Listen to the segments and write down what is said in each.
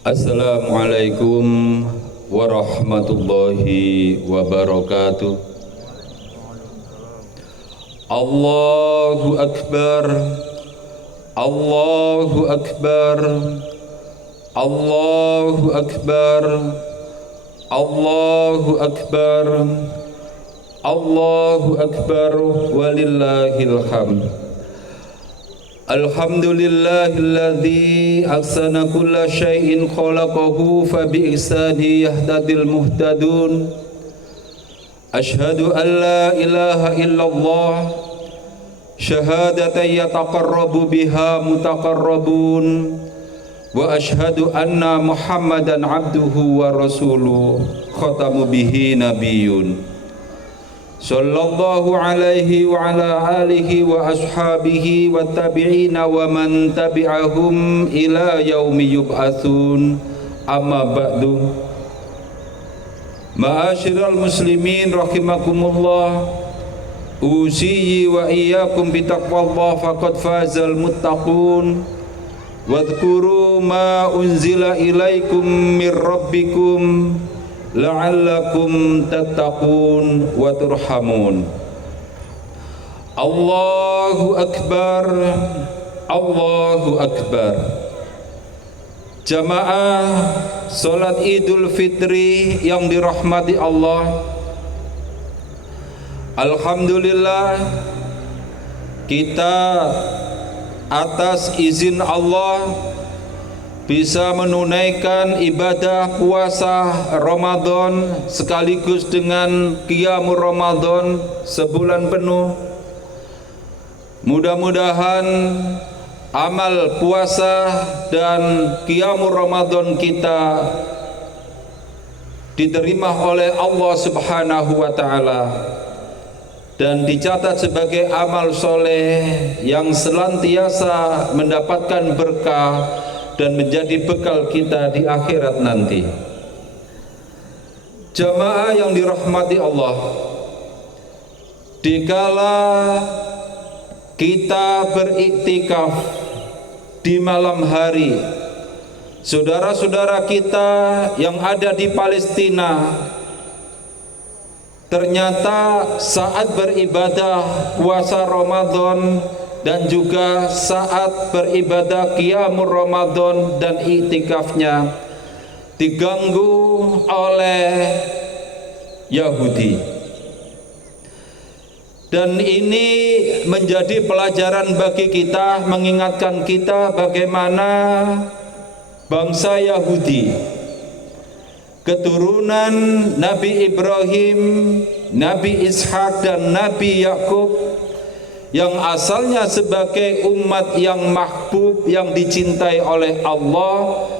Assalamualaikum warahmatullahi wabarakatuh. Allahu Akbar, Allahu Akbar, Allahu Akbar, Allahu Akbar, Allahu Akbar, walillahil hamd. Alhamdulillahilladzi ahsana kulla syai'in khalaqahu fa bi ihsanihi yahtadil muhtadun. Ashhadu an la ilaha illallah syahadatan yataqarrabu biha mutaqarrabun wa ashhadu anna Muhammadan abduhu wa rasuluh khatamu bihi nabiyyun. Sallallahu alaihi wa ala alihi wa ashabihi wa tabi'ina wa man tabi'ahum ila yaumi yub'atsun. Amma ba'du. Ma'asyiral muslimin rahimakumullah, usiyi wa iyyakum bitaqwallah faqad fazal muttaqun. Wadhkuru ma unzila ilaikum mir rabbikum la'allakum tattaqun wa turhamun. Allahu Akbar, Allahu Akbar. Jamaah salat Idul Fitri yang dirahmati Allah, alhamdulillah kita atas izin Allah bisa menunaikan ibadah puasa Ramadan sekaligus dengan qiyamul Ramadan sebulan penuh. Mudah-mudahan amal puasa dan qiyamul Ramadan kita diterima oleh Allah Subhanahu wa taala dan dicatat sebagai amal soleh yang senantiasa mendapatkan berkah dan menjadi bekal kita di akhirat nanti. Jamaah yang dirahmati Allah, dikala kita beriktikaf di malam hari, saudara-saudara kita yang ada di Palestina ternyata saat beribadah puasa Ramadan dan juga saat beribadah qiyamul Ramadan dan iktikafnya diganggu oleh Yahudi. Dan ini menjadi pelajaran bagi kita, mengingatkan kita bagaimana bangsa Yahudi, keturunan Nabi Ibrahim, Nabi Ishak dan Nabi Yakub, yang asalnya sebagai umat yang mahbub, yang dicintai oleh Allah,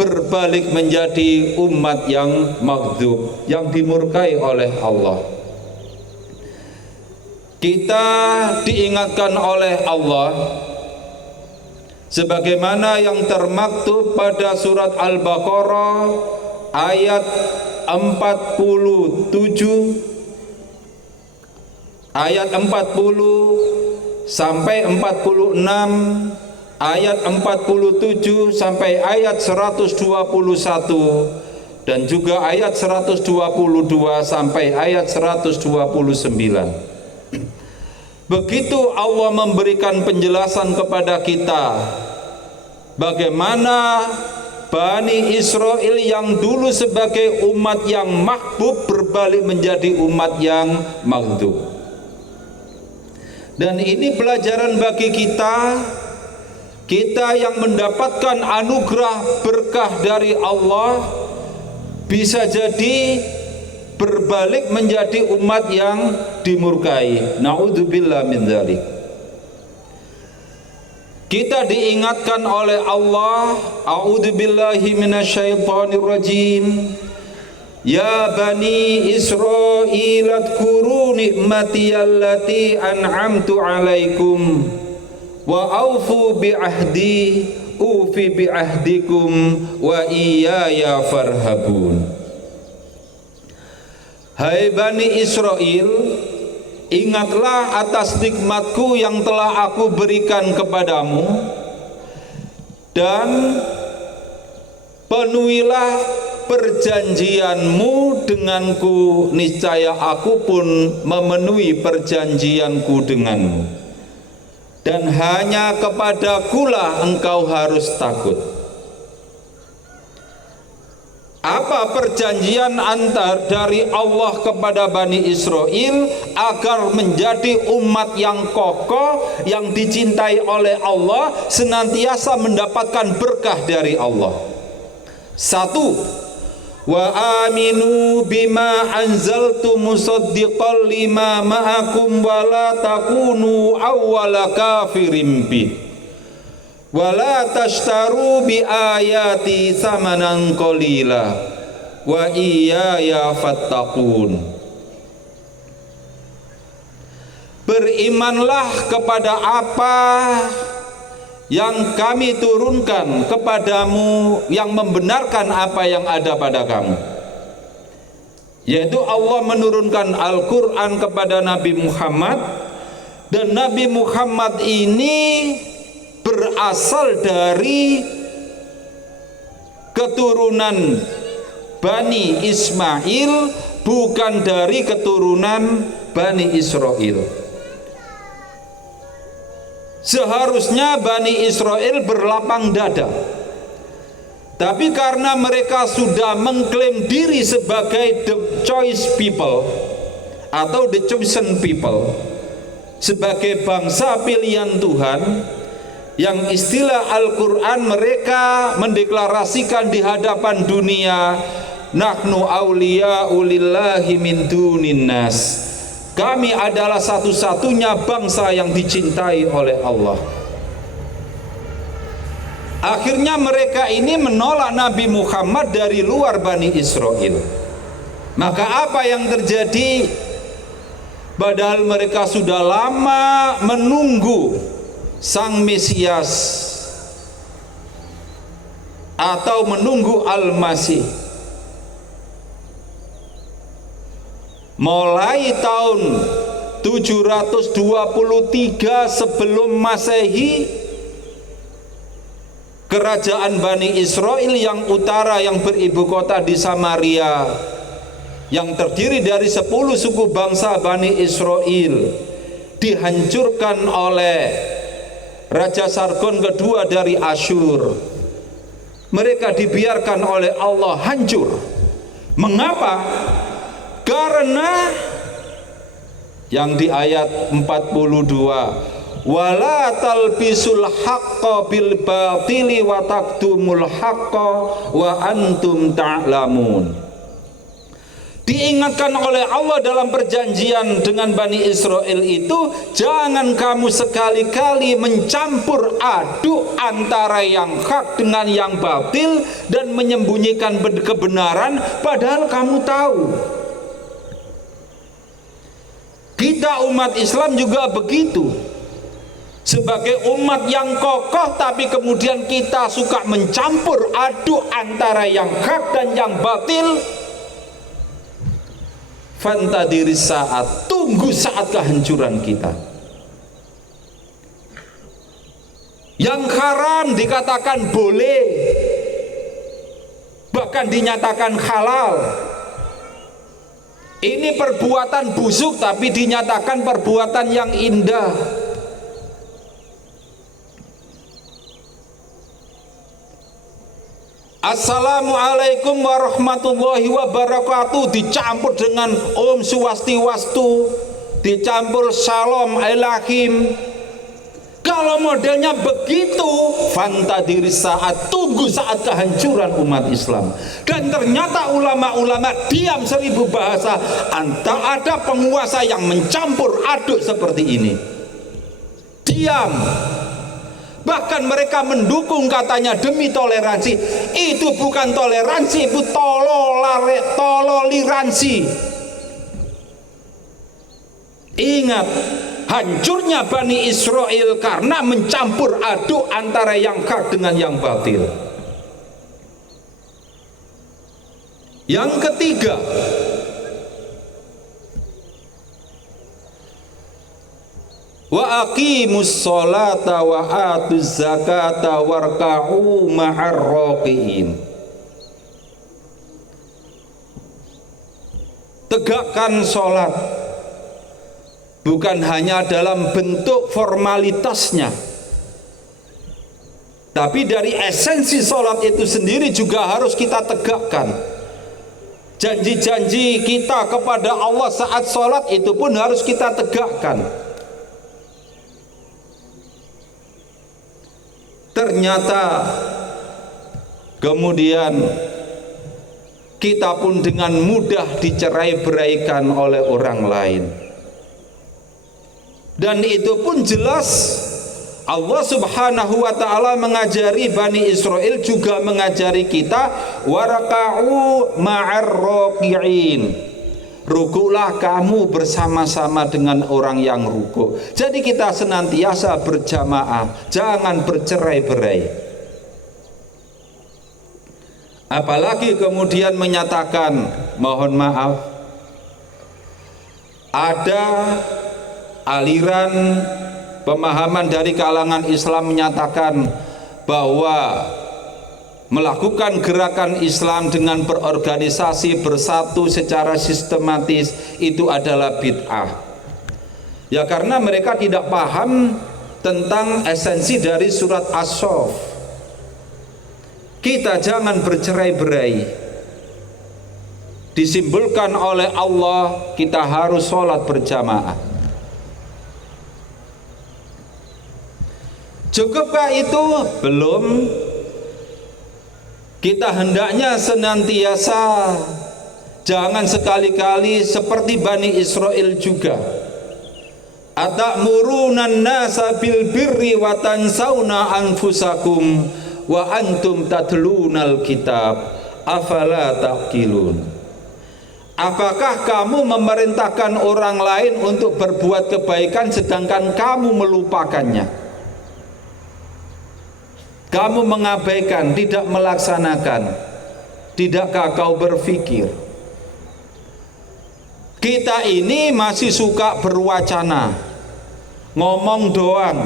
berbalik menjadi umat yang maghdub, yang dimurkai oleh Allah. Kita diingatkan oleh Allah sebagaimana yang termaktub pada surat Al-Baqarah ayat 47 ayat 40 sampai 46, ayat 47 sampai ayat 121 dan juga ayat 122 sampai ayat 129. Begitu Allah memberikan penjelasan kepada kita bagaimana Bani Israel yang dulu sebagai umat yang mahbub berbalik menjadi umat yang maghdub. Dan ini pelajaran bagi kita, kita yang mendapatkan anugerah berkah dari Allah bisa jadi berbalik menjadi umat yang dimurkai. Na'udzubillah min dzalik. Kita diingatkan oleh Allah, a'udzubillahi minasyaitonir rajim. Ya Bani Israil adkuru ni'mati allati an'amtu alaikum wa aufu bi'ahdi ufi bi'ahdikum wa iyaya farhabun. Hai Bani Israel, ingatlah atas nikmatku yang telah aku berikan kepadamu, dan penuhilah perjanjianmu denganku, niscaya aku pun memenuhi perjanjianku denganmu, dan hanya kepadakulah engkau harus takut. Apa perjanjian antar dari Allah kepada Bani Israel agar menjadi umat yang kokoh, yang dicintai oleh Allah, senantiasa mendapatkan berkah dari Allah? Satu, wa aminu bima anzaltu musaddiqan lima ma'akum wa la takunu awwala kafirin bih wala tashtaru bi ayati samanan qalila wa iyaya fattaqun. Berimanlah kepada apa yang kami turunkan kepadamu, yang membenarkan apa yang ada pada kamu, yaitu Allah menurunkan Al-Quran kepada Nabi Muhammad, dan Nabi Muhammad ini berasal dari keturunan Bani Ismail, bukan dari keturunan Bani Israel. Seharusnya Bani Israel berlapang dada, tapi karena mereka sudah mengklaim diri sebagai the choice people atau the chosen people, sebagai bangsa pilihan Tuhan, yang istilah Al-Quran mereka mendeklarasikan di hadapan dunia, nahnu awliya'u lillahi min dunin nas, kami adalah satu-satunya bangsa yang dicintai oleh Allah. Akhirnya mereka ini menolak Nabi Muhammad dari luar Bani Israel. Maka apa yang terjadi? Padahal mereka sudah lama menunggu Sang Mesias atau menunggu Al-Masih. Mulai tahun 723 sebelum Masehi, kerajaan Bani Israel yang utara yang beribu kota di Samaria, yang terdiri dari 10 suku bangsa Bani Israel, dihancurkan oleh Raja Sargon kedua dari Asyur. Mereka dibiarkan oleh Allah hancur. Mengapa? Karena yang di ayat 42, wala talbisul haqqa bil batili wa taktumul haqqa wa antum ta'lamun. Diingatkan oleh Allah dalam perjanjian dengan Bani Israel itu, jangan kamu sekali-kali mencampur aduk antara yang hak dengan yang batil dan menyembunyikan kebenaran, padahal kamu tahu. Kita umat Islam juga begitu. Sebagai umat yang kokoh, tapi kemudian kita suka mencampur aduk antara yang hak dan yang batil. Fantadiri saat, tunggu saat kehancuran kita. Yang haram dikatakan boleh, bahkan dinyatakan halal. Ini perbuatan busuk tapi dinyatakan perbuatan yang indah. Assalamualaikum warahmatullahi wabarakatuh dicampur dengan Om Swastiwastu, dicampur Shalom Alaikum. Kalau modelnya begitu, fantadiri saat, tunggu saat kehancuran umat Islam. Dan ternyata ulama-ulama diam 1000 bahasa, antara ada penguasa yang mencampur aduk seperti ini. Diam. Bahkan mereka mendukung, katanya demi toleransi. Itu bukan toleransi, itu tololiransi. Ingat, hancurnya Bani Israel karena mencampur aduk antara yang hak dengan yang batil. Yang ketiga, wa aqimus sholata wa atuz zakata warka'u ma'ar raqiin. tegakkan sholat, bukan hanya dalam bentuk formalitasnya, tapi dari esensi sholat itu sendiri juga harus kita tegakkan. Janji-janji kita kepada Allah saat sholat itu pun harus kita tegakkan. Ternyata kemudian kita pun dengan mudah dicerai-beraikan oleh orang lain. Dan itu pun jelas Allah Subhanahu wa ta'ala mengajari Bani Israel, juga mengajari kita, waraka'u ma'ar raki'in, rukuklah kamu bersama-sama dengan orang yang rukuk. Jadi kita senantiasa berjamaah, jangan bercerai-berai. Apalagi kemudian menyatakan, mohon maaf, ada aliran pemahaman dari kalangan Islam menyatakan bahwa melakukan gerakan Islam dengan berorganisasi bersatu secara sistematis itu adalah bid'ah. Ya karena mereka tidak paham tentang esensi dari surat As-Saff. Kita jangan bercerai-berai. Disimbolkan oleh Allah, kita harus sholat berjamaah. Cukupkah itu? Belum. Kita hendaknya senantiasa, jangan sekali-kali seperti Bani Israel juga. Atamuruna nasa bil birri wa tansawna anfusakum wa antum tatlunal kitab afala taqilun. Apakah kamu memerintahkan orang lain untuk berbuat kebaikan sedangkan kamu melupakannya? Kamu mengabaikan, tidak melaksanakan. Tidakkah kau berpikir? Kita ini masih suka berwacana, ngomong doang.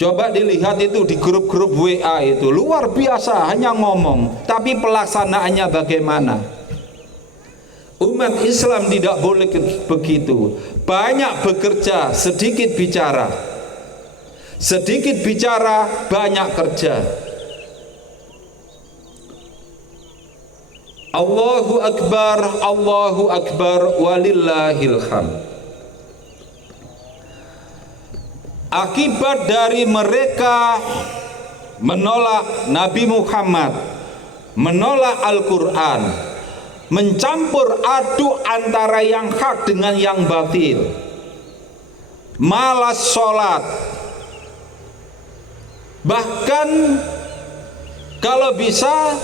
Coba dilihat itu di grup-grup WA itu, luar biasa, hanya ngomong, tapi pelaksanaannya bagaimana? Umat Islam tidak boleh begitu. Banyak bekerja, sedikit bicara. Sedikit bicara, banyak kerja. Allahu Akbar, walillahil hamd. Akibat dari mereka menolak Nabi Muhammad, menolak Al-Quran, mencampur aduk antara yang hak dengan yang batil, malas sholat, bahkan kalau bisa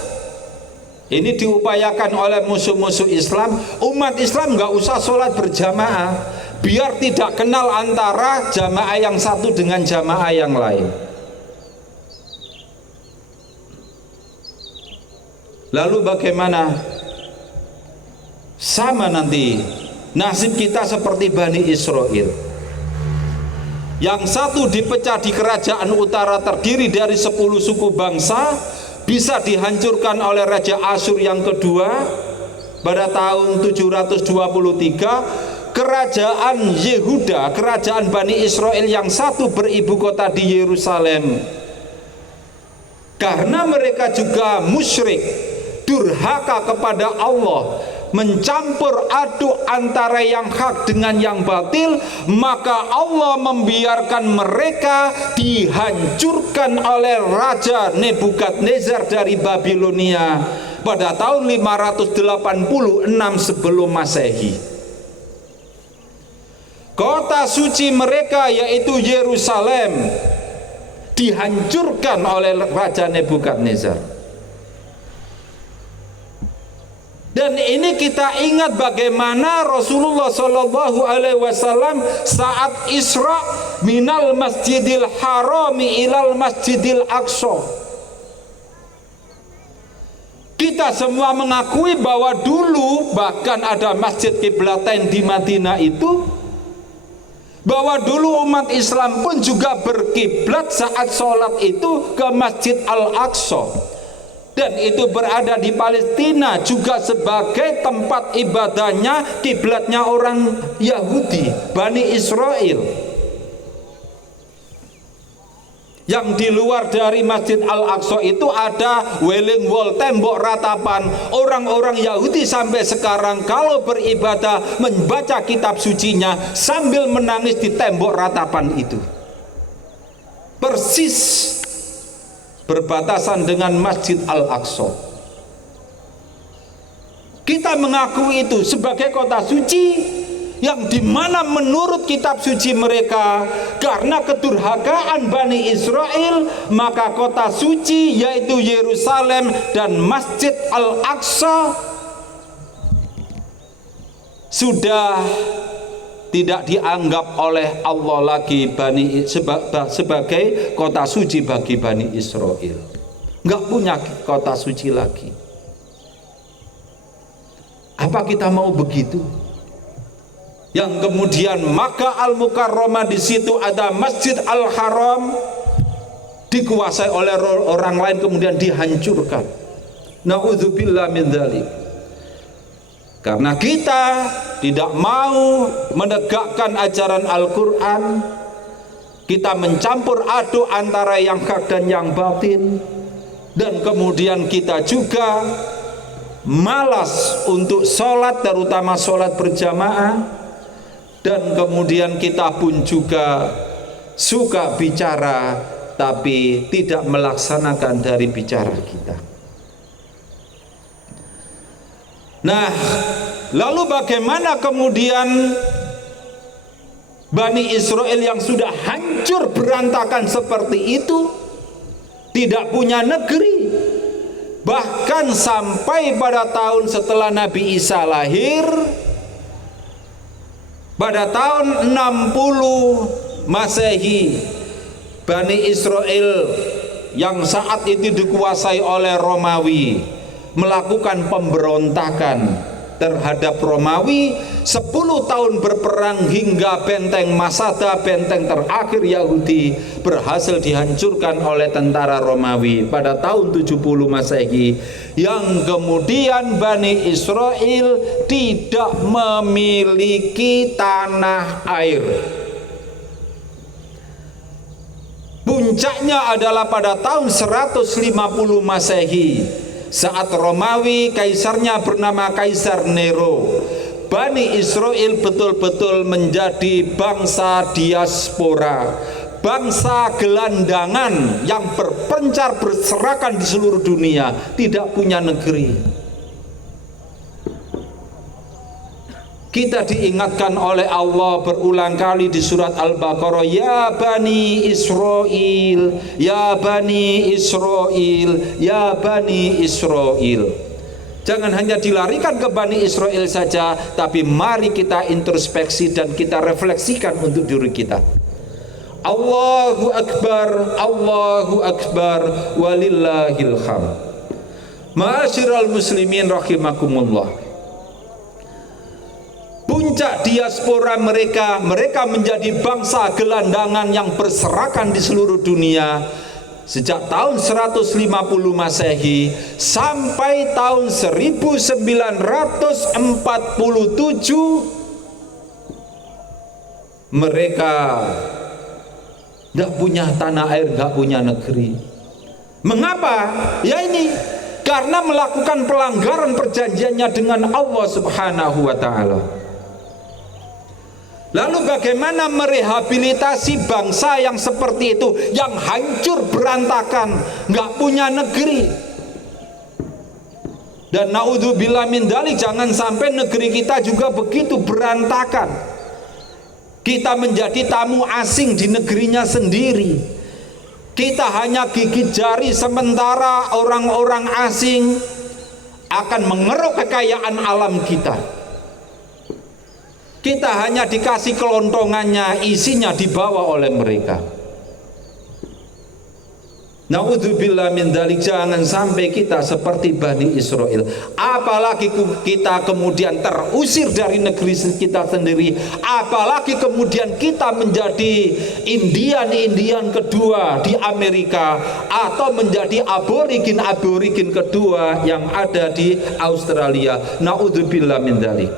ini diupayakan oleh musuh-musuh Islam, umat Islam nggak usah sholat berjamaah, biar tidak kenal antara jamaah yang satu dengan jamaah yang lain. Lalu bagaimana? Sama nanti nasib kita seperti Bani Israel. Yang satu dipecah di kerajaan utara terdiri dari 10 suku bangsa, bisa dihancurkan oleh Raja Asyur yang kedua pada tahun 723. Kerajaan Yehuda, kerajaan Bani Israel yang satu beribu kota di Yerusalem. Karena mereka juga musyrik, durhaka kepada Allah, mencampur aduk antara yang hak dengan yang batil, maka Allah membiarkan mereka dihancurkan oleh Raja Nebukadnezar dari Babilonia pada tahun 586 sebelum Masehi. Kota suci mereka yaitu Yerusalem dihancurkan oleh Raja Nebukadnezar. Dan ini kita ingat bagaimana Rasulullah Shallallahu Alaihi Wasallam saat Isra minal Masjidil Harami ilal Masjidil Aqsa. Kita semua mengakui bahwa dulu bahkan ada Masjid Qiblatain di Madinah itu, bahwa dulu umat Islam pun juga berkiblat saat sholat itu ke Masjid Al-Aqsa. dan itu berada di Palestina juga sebagai tempat ibadahnya, kiblatnya orang Yahudi, Bani Israel. Yang di luar dari Masjid Al-Aqsa itu ada Wailing Wall, tembok ratapan. Orang-orang Yahudi sampai sekarang kalau beribadah membaca kitab sucinya sambil menangis di tembok ratapan itu. Persis berbatasan dengan Masjid Al-Aqsa. Kita mengakui itu sebagai kota suci, yang dimana menurut kitab suci mereka, karena kedurhakaan Bani Israel, maka kota suci yaitu Yerusalem dan Masjid Al-Aqsa sudah tidak dianggap oleh Allah lagi sebagai kota suci bagi Bani Israel. Nggak punya kota suci lagi. Apa kita mau begitu? Yang kemudian Makkah Al-Mukarramah, di situ ada Masjid Al-Haram dikuasai oleh orang lain kemudian dihancurkan. Na'udzubillah min dzalik. Karena kita tidak mau menegakkan ajaran Al-Quran, kita mencampur aduk antara yang hak dan yang batin, dan kemudian kita juga malas untuk sholat, terutama sholat berjamaah, dan kemudian kita pun juga suka bicara tapi tidak melaksanakan dari bicara kita. Nah, lalu bagaimana kemudian Bani Israel yang sudah hancur berantakan seperti itu tidak punya negeri? Bahkan sampai pada tahun setelah Nabi Isa lahir, pada tahun 60 Masehi, Bani Israel yang saat itu dikuasai oleh Romawi melakukan pemberontakan terhadap Romawi. 10 tahun berperang hingga benteng Masada, benteng terakhir Yahudi, berhasil dihancurkan oleh tentara Romawi pada tahun 70 Masehi, yang kemudian Bani Israel tidak memiliki tanah air. Puncaknya adalah pada tahun 150 Masehi, saat Romawi kaisarnya bernama Kaisar Nero. Bani Israel betul-betul menjadi bangsa diaspora, bangsa gelandangan yang berpencar berserakan di seluruh dunia, tidak punya negeri. Kita diingatkan oleh Allah berulang kali di surat Al-Baqarah, ya Bani Israel, ya Bani Israel, ya Bani Israel. Jangan hanya dilarikan ke Bani Israel saja, tapi mari kita introspeksi dan kita refleksikan untuk diri kita. Allahu Akbar, walillahil hamd. Ma'asyiral muslimin rahimakumullah. Puncak diaspora mereka menjadi bangsa gelandangan yang berserakan di seluruh dunia sejak tahun 150 Masehi sampai tahun 1947. Mereka tidak punya tanah air, tidak punya negeri. Mengapa? Ya ini karena melakukan pelanggaran perjanjiannya dengan Allah Subhanahu wa Ta'ala. Lalu bagaimana merehabilitasi bangsa yang seperti itu, yang hancur berantakan, nggak punya negeri? Dan naudzubillah min dzalik, jangan sampai negeri kita juga begitu berantakan. Kita menjadi tamu asing di negerinya sendiri. Kita hanya gigit jari sementara orang-orang asing akan mengeruk kekayaan alam kita. Kita hanya dikasih kelontongannya, isinya dibawa oleh mereka. Naudzubillah min dzalik, jangan sampai kita seperti Bani Israel. Apalagi kita kemudian terusir dari negeri kita sendiri, apalagi kemudian kita menjadi Indian kedua di Amerika, atau menjadi aborigin kedua yang ada di Australia. Naudzubillah min dzalik.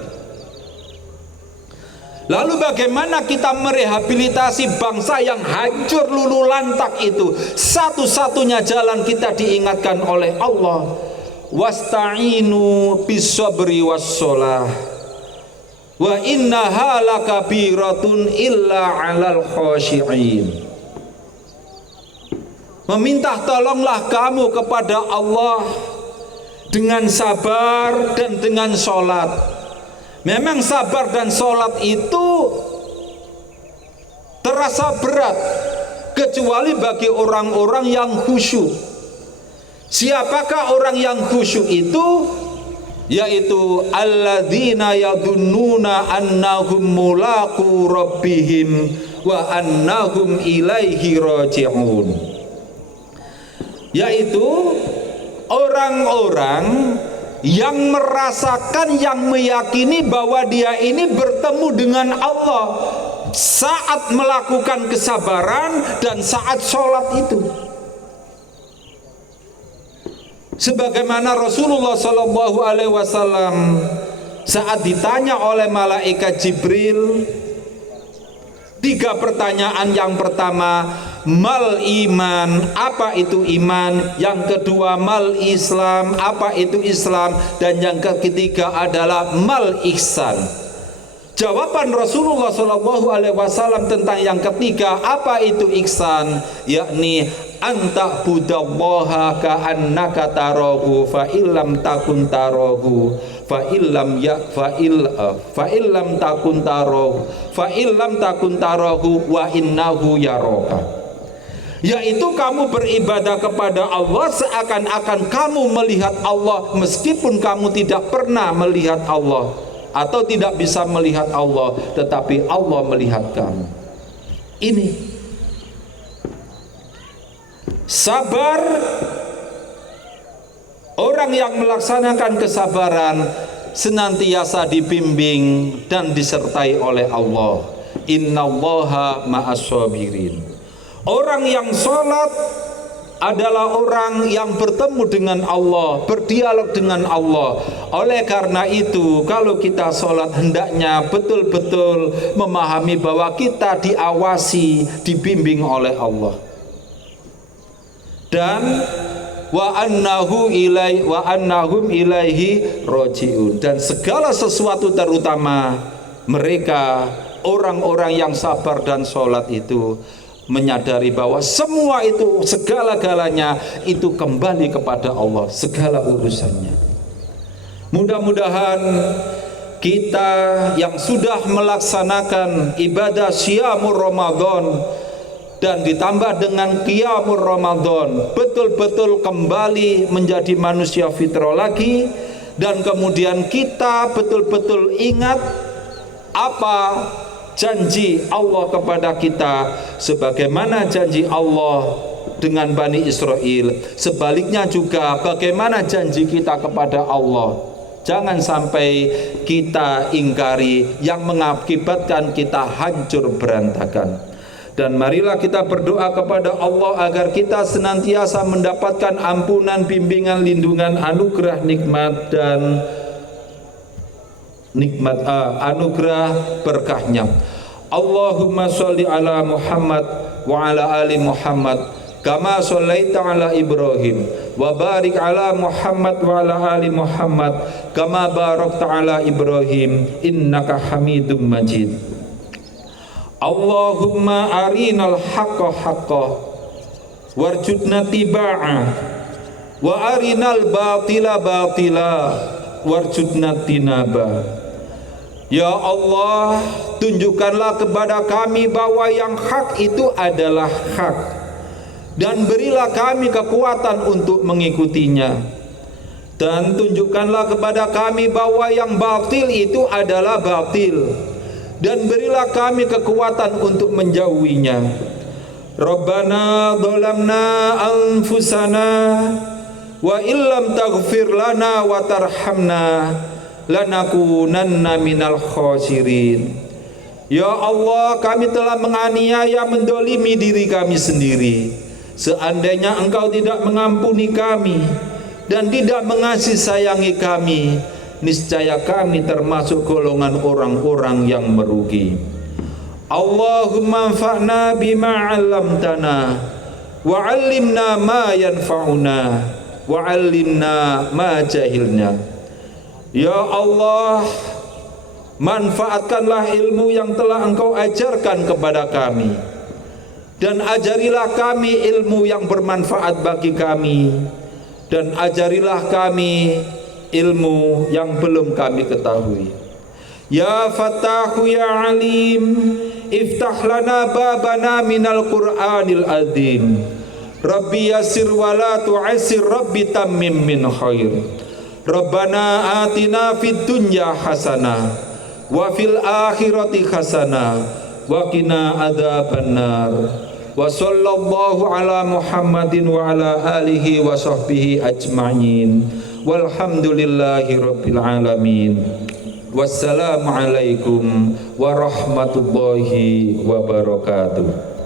Lalu bagaimana kita merehabilitasi bangsa yang hancur lulu lantak itu? Satu-satunya jalan kita diingatkan oleh Allah, wasta'inu bis-sabri was-shalah wa innaha lakabiratun illa 'alal khashi'in. Meminta tolonglah kamu kepada Allah dengan sabar dan dengan sholat. Memang sabar dan sholat itu terasa berat, kecuali bagi orang-orang yang khusyuk. Siapakah orang yang khusyuk itu? Yaitu alladzina yadunnuna annahum mulaqu rabbihim wa annahum ilaihi raji'un. Yaitu orang-orang yang merasakan, yang meyakini bahwa dia ini bertemu dengan Allah saat melakukan kesabaran dan saat sholat itu. Sebagaimana Rasulullah SAW saat ditanya oleh malaikat Jibril 3 pertanyaan. Yang pertama, mal iman, apa itu iman? Yang kedua, mal Islam, apa itu Islam? Dan yang ketiga adalah mal ihsan. Jawaban Rasulullah SAW tentang yang ketiga, apa itu ihsan? Yakni anta budallaha ka'annaka tarahu fa illam takun tarahu fa illam takun tarahu fa illam takun tarahu wa innahu yaraka. Yaitu kamu beribadah kepada Allah seakan-akan kamu melihat Allah, meskipun kamu tidak pernah melihat Allah atau tidak bisa melihat Allah, tetapi Allah melihat kamu. Ini sabar. Orang yang melaksanakan kesabaran senantiasa dibimbing dan disertai oleh Allah. Innallaha ma'as-sabirin. Orang yang sholat adalah orang yang bertemu dengan Allah, berdialog dengan Allah. Oleh karena itu, kalau kita sholat hendaknya betul-betul memahami bahwa kita diawasi, dibimbing oleh Allah. Dan wa annahum ilaihi rajiun. Dan segala sesuatu, terutama mereka orang-orang yang sabar dan sholat itu, menyadari bahwa semua itu, segala-galanya itu kembali kepada Allah, segala urusannya. Mudah-mudahan kita yang sudah melaksanakan ibadah Syamur Ramadan dan ditambah dengan Qiyamur Ramadan, betul-betul kembali menjadi manusia fitrah lagi. Dan kemudian kita betul-betul ingat apa janji Allah kepada kita, sebagaimana janji Allah dengan Bani Israel. Sebaliknya juga bagaimana janji kita kepada Allah. Jangan sampai kita ingkari, yang mengakibatkan kita hancur berantakan. Dan marilah kita berdoa kepada Allah agar kita senantiasa mendapatkan ampunan, bimbingan, lindungan, anugerah, nikmat, dan anugerah berkahnya. Allahumma sholli ala Muhammad wa ala ali Muhammad kama shallaita ala Ibrahim wa barik ala Muhammad wa ala ali Muhammad kama barakta ala Ibrahim innaka Hamidum Majid. Allahumma arinal haqqa haqqa warjudna tiba'ah wa arinal batila batila warjudna tinaba. Ya Allah, tunjukkanlah kepada kami bahwa yang hak itu adalah hak, dan berilah kami kekuatan untuk mengikutinya. Dan tunjukkanlah kepada kami bahwa yang batil itu adalah batil, dan berilah kami kekuatan untuk menjauhinya. Rabbana dhalamna anfusana wa illam taghfir lana wa tarhamna lanakunanna minal khasirin. Ya Allah, kami telah menganiaya, mendolimi diri kami sendiri. Seandainya Engkau tidak mengampuni kami dan tidak mengasihi sayangi kami, niscaya kami termasuk golongan orang-orang yang merugi. Allahumma anfa'na bima 'allamtana wa 'allimna ma yanfa'una wa 'allimna ma jahilna. Ya Allah, manfaatkanlah ilmu yang telah Engkau ajarkan kepada kami, dan ajarilah kami ilmu yang bermanfaat bagi kami, dan ajarilah kami ilmu yang belum kami ketahui. Ya Fattahu ya Alim, iftah lana babana minal Qur'anil azim. Rabbi yasir wa la tu'asir, Rabbi tammim min khair. Rabbana atina fid dunya hasanah wa fil akhirati hasanah wa qina adzabannar. Wa sallallahu ala Muhammadin wa ala alihi wa sahbihi ajma'in. Walhamdulillahi rabbil alamin. Wassalamualaikum warahmatullahi wabarakatuh.